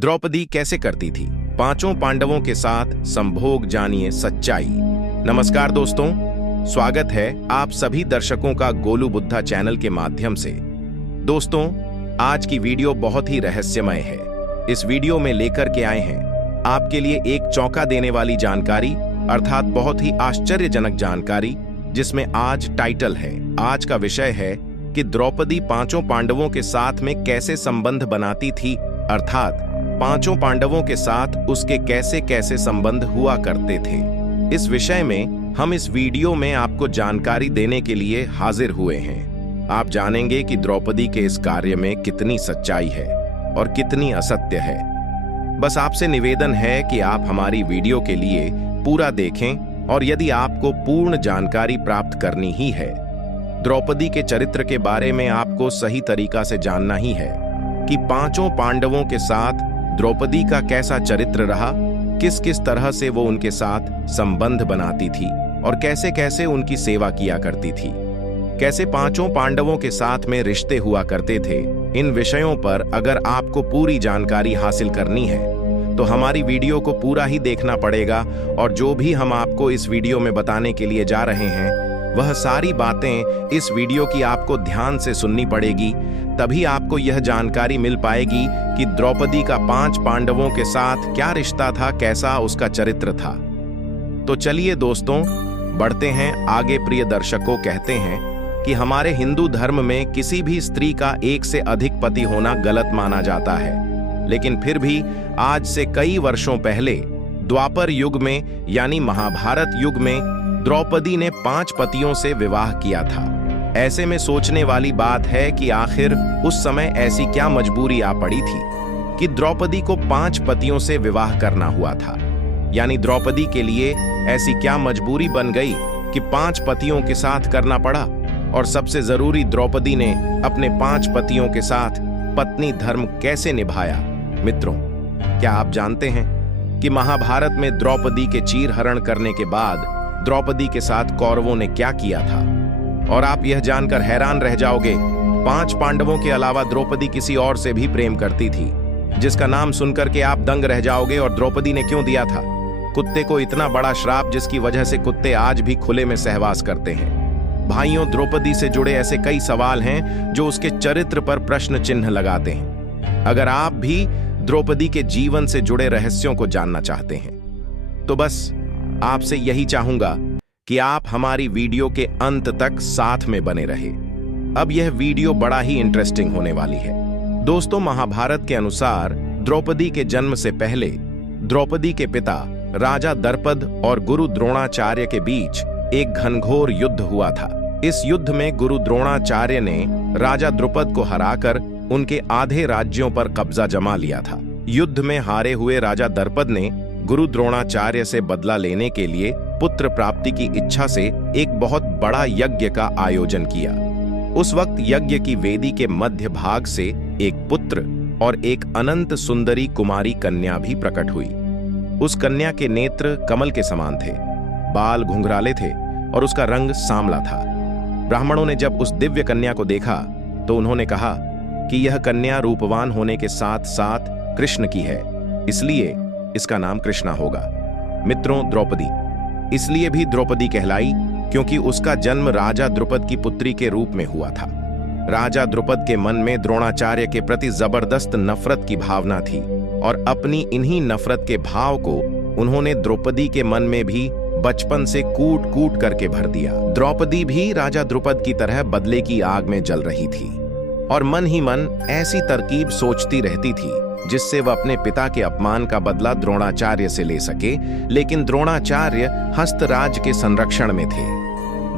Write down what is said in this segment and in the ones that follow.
द्रौपदी कैसे करती थी पांचों पांडवों के साथ संभोग, जानिए सच्चाई। नमस्कार दोस्तों, स्वागत है आप सभी दर्शकों का गोलू बुद्धा चैनल के माध्यम से। दोस्तों, आज की वीडियो बहुत ही रहस्यमय है। इस वीडियो में लेकर के आए हैं आपके लिए एक चौंका देने वाली जानकारी, अर्थात बहुत ही आश्चर्यजनक जानकारी, जिसमें आज टाइटल है, आज का विषय है कि द्रौपदी पांचों पांडवों के साथ में कैसे संबंध बनाती थी, अर्थात पांचों पांडवों के साथ उसके कैसे कैसे संबंध हुआ करते थे। इस विषय में हम इस वीडियो में आपको जानकारी देने के लिए हाजिर हुए हैं। आप जानेंगे कि द्रौपदी के इस कार्य में कितनी सच्चाई है और कितनी असत्य है। बस आपसे निवेदन है कि आप हमारी वीडियो के लिए पूरा देखें, और यदि आपको पूर्ण जानकारी प्राप्त करनी ही है, द्रौपदी के चरित्र के बारे में आपको सही तरीका से जानना ही है कि पांचों पांडवों के साथ द्रौपदी का कैसा चरित्र रहा, किस किस तरह से वो उनके साथ संबंध बनाती थी और कैसे कैसे उनकी सेवा किया करती थी, कैसे पांचों पांडवों के साथ में रिश्ते हुआ करते थे। इन विषयों पर अगर आपको पूरी जानकारी हासिल करनी है तो हमारी वीडियो को पूरा ही देखना पड़ेगा, और जो भी हम आपको इस वीडियो में बताने के लिए जा रहे हैं वह सारी बातें इस वीडियो की आपको ध्यान से सुननी पड़ेगी। तभी आपको यह जानकारी मिल पाएगी कि द्रौपदी का पांच पांडवों के साथ क्या रिश्ता था, कैसा उसका चरित्र था। तो चलिए दोस्तों, बढ़ते हैं आगे। प्रिय दर्शकों, कहते हैं कि हमारे हिंदू धर्म में किसी भी स्त्री का एक से अधिक पति होना गलत माना जाता है, लेकिन फिर भी आज से कई वर्षों पहले द्वापर युग में यानी महाभारत युग में द्रौपदी ने 5 पतियों से विवाह किया था। ऐसे में सोचने वाली बात है कि आखिर उस समय ऐसी क्या मजबूरी आ पड़ी थी कि द्रौपदी को 5 पतियों से विवाह करना हुआ था। यानी द्रौपदी के लिए ऐसी क्या मजबूरी बन गई कि 5 पतियों के साथ करना पड़ा। और सबसे जरूरी, द्रौपदी ने अपने 5 पतियों के साथ पत्नी धर्म कैसे निभाया। मित्रों, क्या आप जानते हैं कि महाभारत में द्रौपदी के चीरहरण करने के बाद द्रौपदी के साथ कौरवों ने क्या किया था? और आप यह जानकर हैरान रह जाओगे, 5 पांडवों के अलावा द्रौपदी किसी और से भी प्रेम करती थी, जिसका नाम सुनकर के आप दंग रह जाओगे। और द्रौपदी ने क्यों दिया था? कुत्ते को इतना बड़ा श्राप जिसकी वजह से कुत्ते आज भी खुले में सहवास करते हैं। भाइयों, द्रौपदी से जुड़े ऐसे कई सवाल हैं जो उसके चरित्र पर प्रश्न चिन्ह लगाते हैं। अगर आप भी द्रौपदी के जीवन से जुड़े रहस्यों को जानना चाहते हैं तो बस आपसे यही चाहूंगा कि आप हमारी वीडियो के अंत तक साथ में बने रहे। अब यह वीडियो बड़ा ही इंटरेस्टिंग होने वाली है। दोस्तों, महाभारत के अनुसार द्रौपदी के जन्म से पहले द्रौपदी के पिता राजा दर्पद और गुरु द्रोणाचार्य के बीच एक घनघोर युद्ध हुआ था। इस युद्ध में गुरु द्रोणाचार्य ने राजा द्रुपद को हराकर उनके आधे राज्यों पर कब्जा जमा लिया था। युद्ध में हारे हुए राजा दर्पद ने गुरु द्रोणाचार्य से बदला लेने के लिए पुत्र प्राप्ति की इच्छा से एक बहुत बड़ा यज्ञ का आयोजन किया। उस वक्त यज्ञ की वेदी के मध्य भाग से एक पुत्र और एक अनंत सुंदरी कुमारी कन्या भी प्रकट हुई। उस कन्या के नेत्र कमल के समान थे, बाल घुंघराले थे और उसका रंग सांवला था। ब्राह्मणों ने जब उस दिव्य कन्या को देखा तो उन्होंने कहा कि यह कन्या रूपवान होने के साथ साथ कृष्ण की है, इसलिए इसका नाम कृष्णा होगा। मित्रों, द्रौपदी इसलिए भी द्रौपदी कहलाई क्योंकि उसका जन्म राजा द्रुपद की पुत्री के रूप में हुआ था। राजा द्रुपद के मन में द्रोणाचार्य के प्रति जबरदस्त नफरत की भावना थी, और अपनी इन्हीं नफरत के भाव को उन्होंने द्रौपदी के मन में भी बचपन से कूट कूट करके भर दिया। द्रौपदी भी राजा द्रुपद की तरह बदले की आग में जल रही थी और मन ही मन ऐसी तरकीब सोचती रहती थी जिससे वह अपने पिता के अपमान का बदला द्रोणाचार्य से ले सके। लेकिन द्रोणाचार्य हस्तराज के संरक्षण में थे।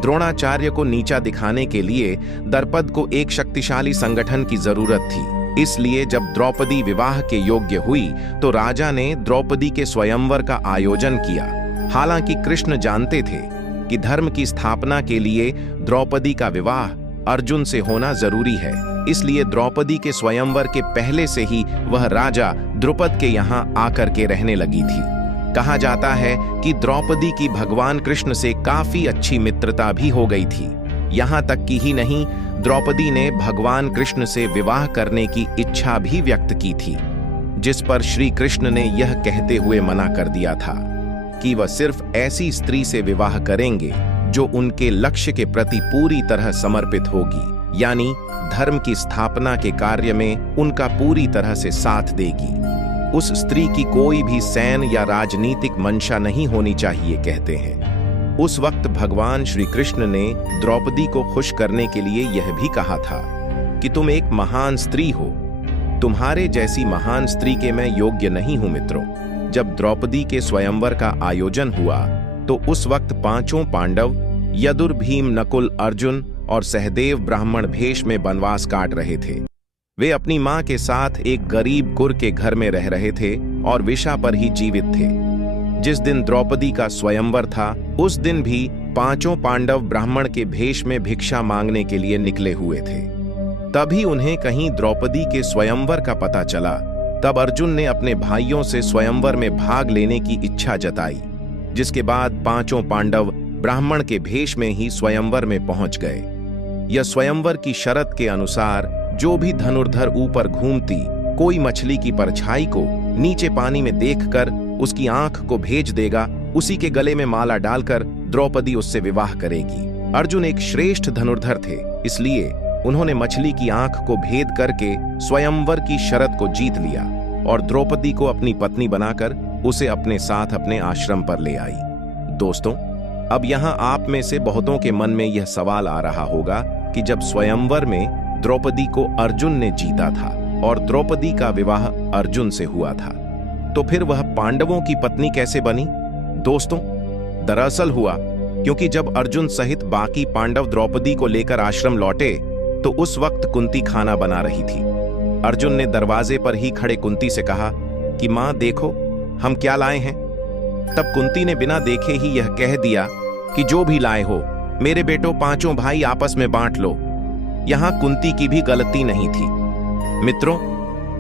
द्रोणाचार्य को नीचा दिखाने के लिए दर्पद को एक शक्तिशाली संगठन की जरूरत थी। इसलिए जब द्रौपदी विवाह के योग्य हुई तो राजा ने द्रौपदी के स्वयंवर का आयोजन किया। हालांकि कृष्ण जानते थे कि धर्म की स्थापना के लिए द्रौपदी का विवाह अर्जुन से होना जरूरी है, इसलिए द्रौपदी के स्वयंवर के पहले से ही वह राजा द्रुपद के यहाँ आकर के रहने लगी थी। कहा जाता है कि द्रौपदी की भगवान कृष्ण से काफी अच्छी मित्रता भी हो गई थी। यहाँ तक कि ही नहीं, द्रौपदी ने भगवान कृष्ण से विवाह करने की इच्छा भी व्यक्त की थी। जिस पर श्री कृष्ण ने यह कहते हुए मना कर दिया था कि वह सिर्फ ऐसी स्त्री से विवाह करेंगे जो उनके लक्ष्य के प्रति पूरी तरह समर्पित होगी, यानी धर्म की स्थापना के कार्य में उनका पूरी तरह से साथ देगी। उस स्त्री की कोई भी सैन्य या राजनीतिक मंशा नहीं होनी चाहिए, कहते हैं। उस वक्त भगवान श्री कृष्ण ने द्रौपदी को खुश करने के लिए यह भी कहा था कि तुम एक महान स्त्री हो, तुम्हारे जैसी महान स्त्री के मैं योग्य नहीं हूं। मित्रों, जब द्रौपदी के स्वयंवर का आयोजन हुआ तो उस वक्त पांचों पांडव यदुर, भीम, नकुल, अर्जुन और सहदेव ब्राह्मण भेष में वनवास काट रहे थे। वे अपनी मां के साथ एक गरीब कुर के घर में रह रहे थे और विषा पर ही जीवित थे। जिस दिन द्रौपदी का स्वयंवर था उस दिन भी पांचों पांडव ब्राह्मण के भेष में भिक्षा मांगने के लिए निकले हुए थे। तभी उन्हें कहीं द्रौपदी के स्वयंवर का पता चला। तब अर्जुन ने अपने भाइयों से स्वयंवर में भाग लेने की इच्छा जताई, जिसके बाद पांचों पांडव ब्राह्मण के भेष में ही स्वयंवर में पहुंच गए। यह स्वयंवर की शर्त के अनुसार जो भी धनुर्धर ऊपर घूमती कोई मछली की परछाई को नीचे पानी में देखकर उसकी आंख को भेज देगा, उसी के गले में माला डालकर द्रौपदी उससे विवाह करेगी। अर्जुन एक श्रेष्ठ धनुर्धर थे, इसलिए उन्होंने मछली की आंख को भेद करके स्वयंवर की शर्त को जीत लिया और द्रौपदी को अपनी पत्नी बनाकर उसे अपने साथ अपने आश्रम पर ले आई। दोस्तों, अब यहाँ आप में से बहुतों के मन में यह सवाल आ रहा होगा कि जब स्वयंवर में द्रौपदी को अर्जुन ने जीता था और द्रौपदी का विवाह अर्जुन से हुआ था, तो फिर वह पांडवों की पत्नी कैसे बनी? दोस्तों, दरअसल हुआ क्योंकि जब अर्जुन सहित बाकी पांडव द्रौपदी को लेकर आश्रम लौटे तो उस वक्त कुंती खाना बना रही थी। अर्जुन ने दरवाजे पर ही खड़े कुंती से कहा कि मां देखो हम क्या लाए हैं। तब कुंती ने बिना देखे ही यह कह दिया कि जो भी लाए हो मेरे बेटों पांचों भाई आपस में बांट लो। यहां कुंती की भी गलती नहीं थी मित्रों,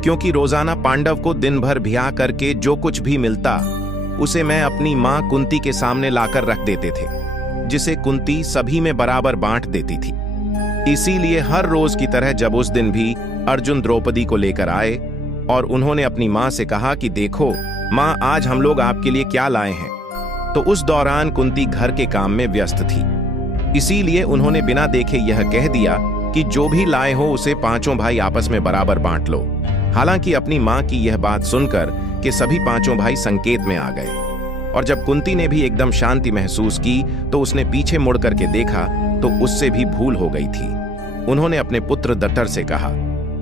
क्योंकि रोजाना पांडव को दिन भर ब्याह करके जो कुछ भी मिलता उसे मैं अपनी मां कुंती के सामने लाकर रख देते थे, जिसे कुंती सभी में बराबर बांट देती थी। इसीलिए हर रोज की तरह जब उस दिन भी अर्जुन द्रौपदी को लेकर आए और उन्होंने अपनी मां से कहा कि देखो मां आज हम लोग आपके लिए क्या लाए हैं, तो उस दौरान कुंती घर के काम में व्यस्त थी। इसीलिए उन्होंने बिना देखे यह कह दिया कि जो भी लाए हो उसे पांचों भाई आपस में बराबर बांट लो। हालांकि अपनी मां की यह बात सुनकर कि सभी पांचों भाई संकेत में आ गए और जब कुंती ने भी एकदम शांति महसूस की तो उसने पीछे मुड़ करके देखा तो उससे भी भूल हो गई थी। उन्होंने अपने पुत्र दत्तर से कहा,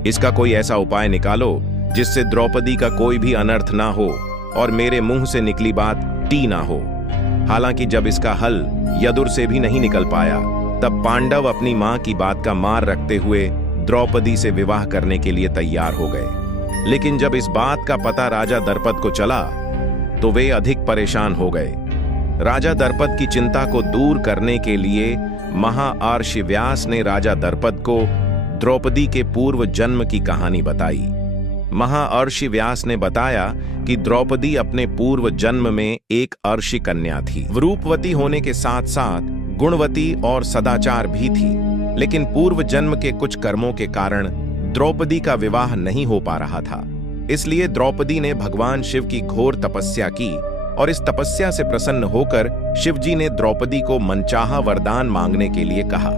इसका कोई ऐसा उपाय निकालो जिससे द्रौपदी का कोई भी अनर्थ ना हो और मेरे मुंह से निकली बात टी ना हो। हालांकि जब इसका हल यदुर से भी नहीं निकल पाया तब पांडव अपनी मां की बात का मार रखते हुए द्रौपदी से विवाह करने के लिए तैयार हो गए। लेकिन जब इस बात का पता राजा दर्पद को चला तो वे अधिक परेशान हो गए। राजा दर्पद की चिंता को दूर करने के लिए महाआर्षि व्यास ने राजा दर्पद को द्रौपदी के पूर्व जन्म की कहानी बताई। महाआर्षि व्यास ने बताया कि द्रौपदी अपने पूर्व जन्म में एक अर्षि कन्या थी। रूपवती होने के साथ साथ गुणवती और सदाचार भी थी, लेकिन पूर्व जन्म के कुछ कर्मों के कारण द्रौपदी का विवाह नहीं हो पा रहा था। इसलिए द्रौपदी ने भगवान शिव की घोर तपस्या की और इस तपस्या से प्रसन्न होकर शिवजी ने द्रौपदी को मनचाहा वरदान मांगने के लिए कहा।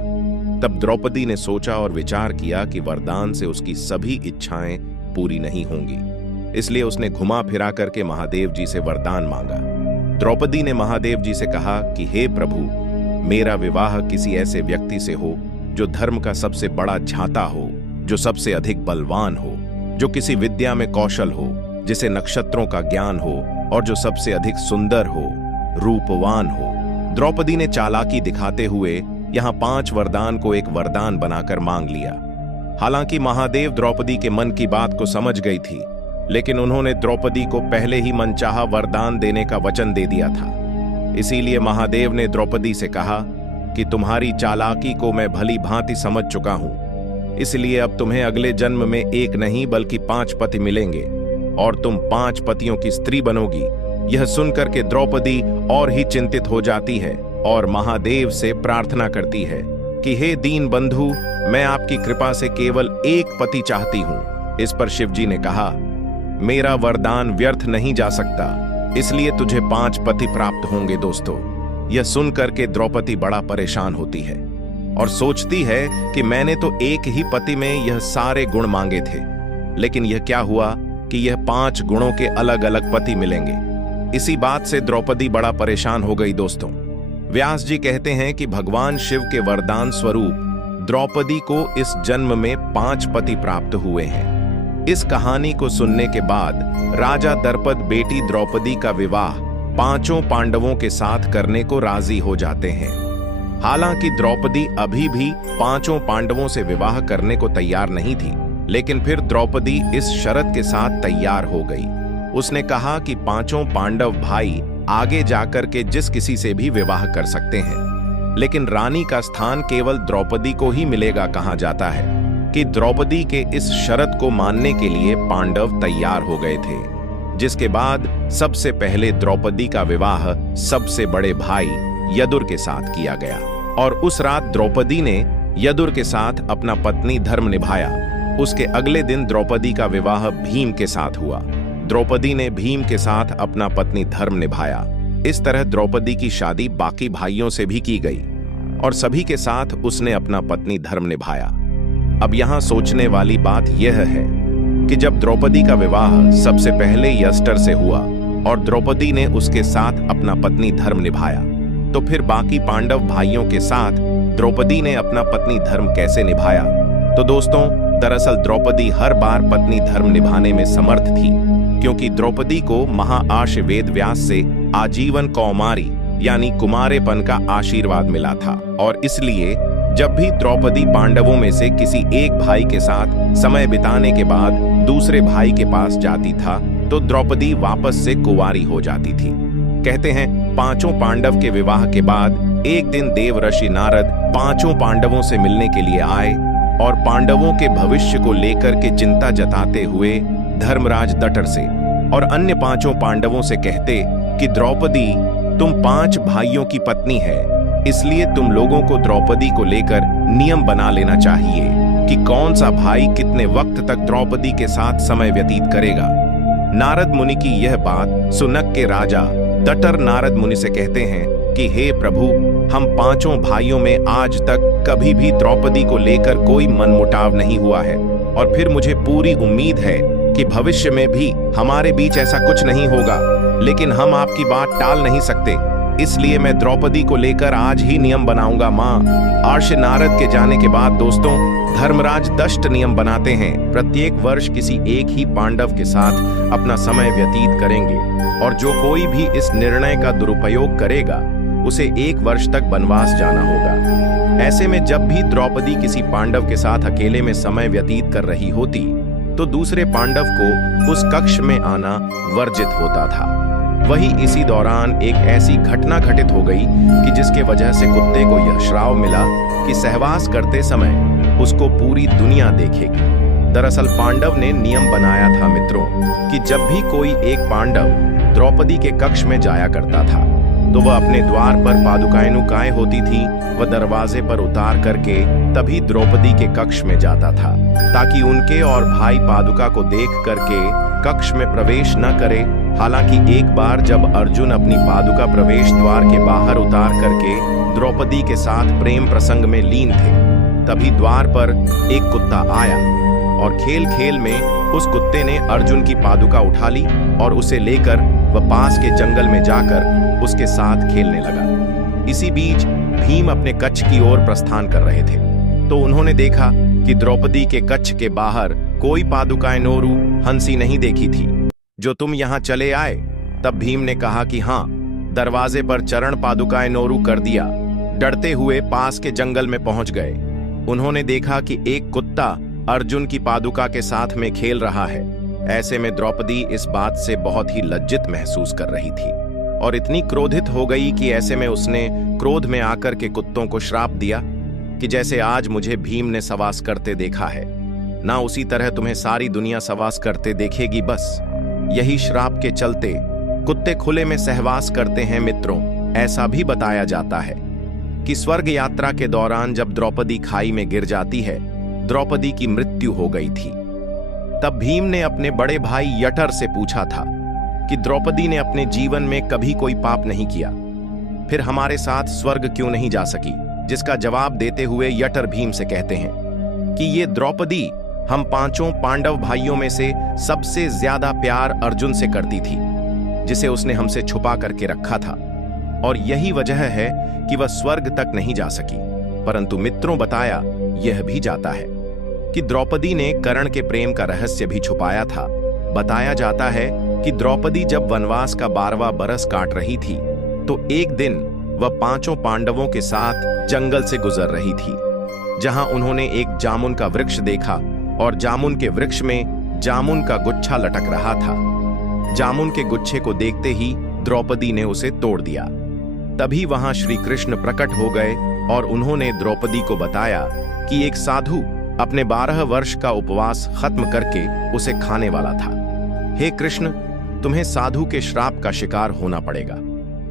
तब द्रौपदी ने सोचा और विचार किया कि वरदान से उसकी सभी इच्छाएं पूरी नहीं होंगी, इसलिए उसने घुमा फिरा करके महादेव जी से वरदान मांगा। द्रौपदी ने महादेव जी से कहा कि हे प्रभु, मेरा विवाह किसी ऐसे व्यक्ति से हो जो धर्म का सबसे बड़ा झाता हो, जो सबसे अधिक बलवान हो, जो किसी विद्या में कौशल हो, जिसे नक्षत्रों का ज्ञान हो और जो सबसे अधिक सुंदर हो, रूपवान हो। द्रौपदी ने चालाकी दिखाते हुए यहाँ 5 वरदान को एक वरदान बनाकर मांग लिया। हालांकि महादेव द्रौपदी के मन की बात को समझ गई थी, लेकिन उन्होंने द्रौपदी को पहले ही मनचाहा वरदान देने का वचन दे दिया था। इसीलिए महादेव ने द्रौपदी से कहा कि तुम्हारी चालाकी को मैं भली भांति समझ चुका हूं, इसलिए अब तुम्हें अगले जन्म में एक नहीं बल्कि 5 पति मिलेंगे और तुम 5 पतियों की स्त्री बनोगी। यह सुनकर के द्रौपदी और ही चिंतित हो जाती है और महादेव से प्रार्थना करती है कि हे दीन बंधु, मैं आपकी कृपा से केवल एक पति चाहती हूं। इस पर शिवजी ने कहा, मेरा वरदान व्यर्थ नहीं जा सकता, इसलिए तुझे 5 पति प्राप्त होंगे। दोस्तों, यह सुनकर के द्रौपदी बड़ा परेशान होती है और सोचती है कि मैंने तो एक ही पति में यह सारे गुण मांगे थे, लेकिन यह क्या हुआ कि यह 5 गुणों के अलग अलग पति मिलेंगे। इसी बात से द्रौपदी बड़ा परेशान हो गई। दोस्तों, व्यास जी कहते हैं कि भगवान शिव के वरदान स्वरूप द्रौपदी को इस जन्म में 5 पति प्राप्त हुए हैं। इस कहानी को सुनने के बाद राजा दर्पद बेटी द्रौपदी का विवाह 5 पांडवों के साथ करने को राजी हो जाते हैं। हालांकि द्रौपदी अभी भी 5 पांडवों से विवाह करने को तैयार नहीं थी, लेकिन फिर द्रौपदी इस शर्त के साथ तैयार हो गई। उसने कहा कि 5 पांडव भाई आगे जाकर के जिस किसी से भी विवाह कर सकते हैं, लेकिन रानी का स्थान केवल द्रौपदी को ही मिलेगा। कहा जाता है कि द्रौपदी के इस शर्त को मानने के लिए पांडव तैयार हो गए थे, जिसके बाद सबसे पहले द्रौपदी का विवाह सबसे बड़े भाई यदुर के साथ किया गया। और उस रात द्रौपदी ने यदुर के साथ अपना पत्नी धर्म निभाया। उसके अगले दिन द्रौपदी का विवाह भीम के साथ हुआ। द्रौपदी ने भीम के साथ अपना पत्नी धर्म निभाया। इस तरह द्रौपदी की शादी बाकी भाइयों से भी की गई और सभी के साथ उसने अपना पत्नी धर्म निभाया। अब यहाँ सोचने वाली बात यह है कि जब द्रौपदी का विवाह सबसे पहले यस्टर से हुआ और द्रौपदी ने उसके साथ अपना पत्नी धर्म निभाया, तो फिर बाकी पांडव भाइयों के साथ द्रौपदी ने अपना पत्नी धर्म कैसे निभाया? तो दोस्तों, दरअसल द्रौपदी हर बार पत्नी धर्म निभाने में समर्थ थी, क्योंकि द्रौपदी को महाआश वेद व्यास से आजीवन कौमारी यानी कुमारेपन का आशीर्वाद मिला था। और इसलिए जब भी द्रौपदी पांडवों में से किसी एक भाई के साथ समय बिताने के बाद दूसरे भाई के पास जाती था, तो द्रौपदी वापस से कुंवारी हो जाती थी। कहते हैं 5 पांडव के विवाह के बाद एक दिन देवर्षि नारद 5 पांडवों से मिलने के लिए आए और पांडवों के भविष्य को लेकर के चिंता जताते हुए धर्मराज दटर से और अन्य 5 पांडवों से कहते कि द्रौपदी तुम 5 भाइयों की पत्नी है, इसलिए तुम लोगों को द्रौपदी को लेकर नियम बना लेना चाहिए कि कौन सा भाई कितने वक्त तक द्रौपदी के साथ समय व्यतीत करेगा। नारद मुनि की यह बात सुनक के राजा दटर नारद मुनि से कहते हैं कि हे प्रभु, हम 5 भाइयों में आज तक कभी भी द्रौपदी को लेकर कोई मनमुटाव नहीं हुआ है और फिर मुझे पूरी उम्मीद है कि भविष्य में भी हमारे बीच ऐसा कुछ नहीं होगा, लेकिन हम आपकी बात टाल नहीं सकते, इसलिए मैं द्रौपदी को लेकर आज ही नियम बनाऊंगा। मां आर्ष नारद के जाने के बाद दोस्तों, धर्मराज दष्ट नियम बनाते हैं। प्रत्येक वर्ष किसी एक ही पांडव के साथ अपना समय व्यतीत करेंगे और जो कोई भी इस निर्णय का दुरुपयोग करेगा उसे 1 वर्ष तक वनवास जाना होगा। ऐसे में जब भी द्रौपदी किसी पांडव के साथ अकेले में समय व्यतीत कर रही होती, तो दूसरे पांडव को उस कक्ष में आना वर्जित होता था। वही इसी दौरान एक ऐसी घटना घटित हो गई कि जिसके वजह से कुत्ते को यह श्राप मिला कि सहवास करते समय उसको पूरी दुनिया देखेगी। दरअसल पांडव ने नियम बनाया था मित्रों कि जब भी कोई एक पांडव द्रौपदी के कक्ष में जाया करता था, तो वह अपने द्वार पर पादुकाएं नुकाएं होती थी, वह दरवाजे पर उतार करके तभी द्रौपदी के कक्ष में जाता था, ताकि उनके और भाई पादुका को देख करके कक्ष में प्रवेश न करे। हालांकि एक बार जब अर्जुन अपनी पादुका प्रवेश द्वार के बाहर उतार करके द्रौपदी के साथ प्रेम प्रसंग में लीन थे, तभी द्वार पर एक कुत्ता आया और खेल खेल में उस कुत्ते ने अर्जुन की पादुका उठा ली और उसे लेकर वह पास के जंगल में जाकर उसके साथ खेलने लगा। इसी बीच भीम अपने कच्छ की ओर प्रस्थान कर रहे थे, तो उन्होंने देखा कि द्रौपदी के कच्छ के बाहर कोई पादुकाएं नोरू हंसी नहीं देखी थी। जो तुम यहाँ चले आए? तब भीम ने कहा कि हाँ, दरवाजे पर चरण पादुकाएं नोरू कर दिया। डरते हुए पास के जंगल में पहुंच गए। उन्होंने देखा कि एक कुत्ता अर्जुन की पादुका के साथ में खेल रहा है। ऐसे में द्रौपदी इस बात से बहुत ही लज्जित महसूस कर रही थी और इतनी क्रोधित हो गई कि ऐसे में उसने क्रोध में आकर के कुत्तों को श्राप दिया कि जैसे आज मुझे भीम ने सवास करते देखा है, ना उसी तरह तुम्हें सारी दुनिया सवास करते देखेगी। बस यही श्राप के चलते कुत्ते खुले में सहवास करते हैं। मित्रों, ऐसा भी बताया जाता है कि स्वर्ग यात्रा के दौरान जब द्रौपदी खाई में गिर जाती है, द्रौपदी की मृत्यु हो गई थी। तब भीम ने अपने बड़े भाई यटर से पूछा था कि द्रौपदी ने अपने जीवन में कभी कोई पाप नहीं किया, फिर हमारे साथ स्वर्ग क्यों नहीं जा सकी? जिसका जवाब देते हुए यटर भीम से कहते हैं कि ये द्रौपदी हम पांचों पांडव भाइयों में से सबसे ज्यादा प्यार अर्जुन से करती थी, जिसे उसने हमसे छुपा करके रखा था, और यही वजह है कि वह स्वर्ग तक नहीं जा सकी। परंतु मित्रों, बताया यह भी जाता है कि द्रौपदी ने कर्ण के प्रेम का रहस्य भी छुपाया था। बताया जाता है कि द्रौपदी जब वनवास का 12वां बरस काट रही थी तो एक दिन वह पांचों पांडवों के साथ जंगल से गुजर रही थी, जहां उन्होंने एक जामुन का वृक्ष देखा और जामुन के वृक्ष में जामुन का गुच्छा लटक रहा था। जामुन के गुच्छे को देखते ही द्रौपदी ने उसे तोड़ दिया। तभी वहां श्री कृष्ण प्रकट हो गए और उन्होंने द्रौपदी को बताया कि एक साधु अपने 12 वर्ष का उपवास खत्म करके उसे खाने वाला था। हे कृष्ण, तुम्हें साधु के श्राप का शिकार होना पड़ेगा।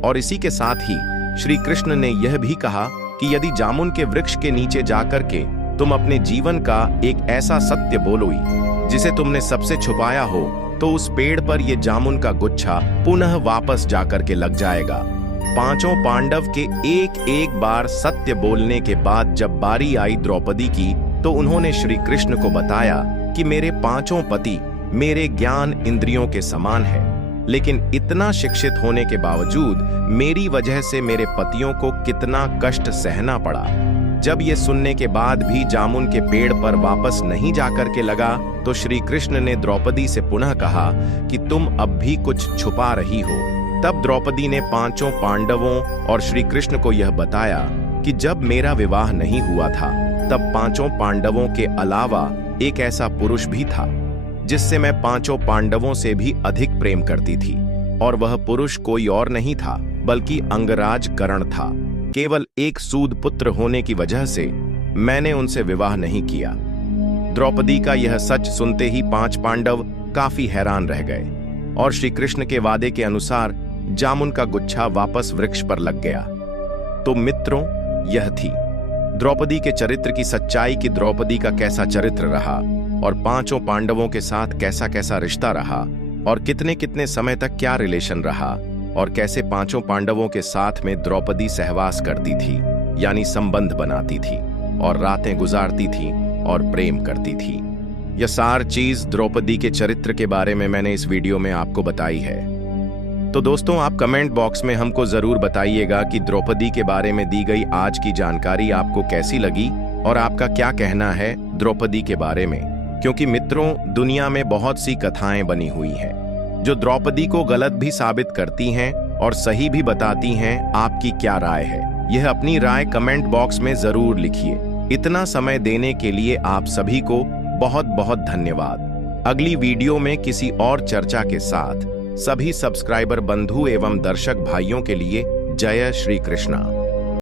और इसी के साथ ही श्री कृष्ण ने यह भी कहा कि यदि जामुन के वृक्ष के नीचे जाकर के तुम अपने जीवन का एक ऐसा सत्य बोलोई जिसे तुमने सबसे छुपाया हो, तो उस पेड़ पर यह जामुन का गुच्छा पुनः वापस जाकर के लग जाएगा। पांचों पांडव के एक एक बार सत्य बोलने के बाद जब बारी आई द्रौपदी की, तो उन्होंने श्री कृष्ण को बताया कि मेरे पांचों पति मेरे ज्ञान इंद्रियों के समान है, लेकिन इतना शिक्षित होने के बावजूद मेरी वजह से मेरे पतियों को कितना कष्ट सहना पड़ा। जब ये सुनने के बाद भी जामुन के पेड़ पर वापस नहीं जाकर के लगा, तो श्री कृष्ण ने द्रौपदी से पुनः कहा कि तुम अब भी कुछ छुपा रही हो। तब द्रौपदी ने पांचों पांडवों और श्री कृष्ण को यह बताया कि जब मेरा विवाह नहीं हुआ था, तब पांचों पांडवों के अलावा एक ऐसा पुरुष भी था जिससे मैं पांचों पांडवों से भी अधिक प्रेम करती थी, और वह पुरुष कोई और नहीं था बल्कि अंगराज कर्ण था। केवल एक सूद पुत्र होने की वजह से मैंने उनसे विवाह नहीं किया। द्रौपदी का यह सच सुनते ही 5 पांडव काफी हैरान रह गए और श्री कृष्ण के वादे के अनुसार जामुन का गुच्छा वापस वृक्ष पर लग गया। तो मित्रों, यह थी द्रौपदी के चरित्र की सच्चाई कि द्रौपदी का कैसा चरित्र रहा और पांचों पांडवों के साथ कैसा कैसा रिश्ता रहा और कितने कितने समय तक क्या रिलेशन रहा, और कैसे पांचों पांडवों के साथ में द्रौपदी सहवास करती थी, यानी संबंध बनाती थी और रातें गुजारती थी और प्रेम करती थी। यह सारी चीज द्रौपदी के चरित्र के बारे में मैंने इस वीडियो में आपको बताई है। तो दोस्तों, आप कमेंट बॉक्स में हमको जरूर बताइएगा कि द्रौपदी के बारे में दी गई आज की जानकारी आपको कैसी लगी और आपका क्या कहना है द्रौपदी के बारे में। क्योंकि मित्रों, दुनिया में बहुत सी कथाएं बनी हुई हैं जो द्रौपदी को गलत भी साबित करती हैं और सही भी बताती हैं। आपकी क्या राय है? यह अपनी राय कमेंट बॉक्स में जरूर लिखिए। इतना समय देने के लिए आप सभी को बहुत बहुत धन्यवाद। अगली वीडियो में किसी और चर्चा के साथ सभी सब्सक्राइबर बंधु एवं दर्शक भाइयों के लिए जय श्री कृष्णा।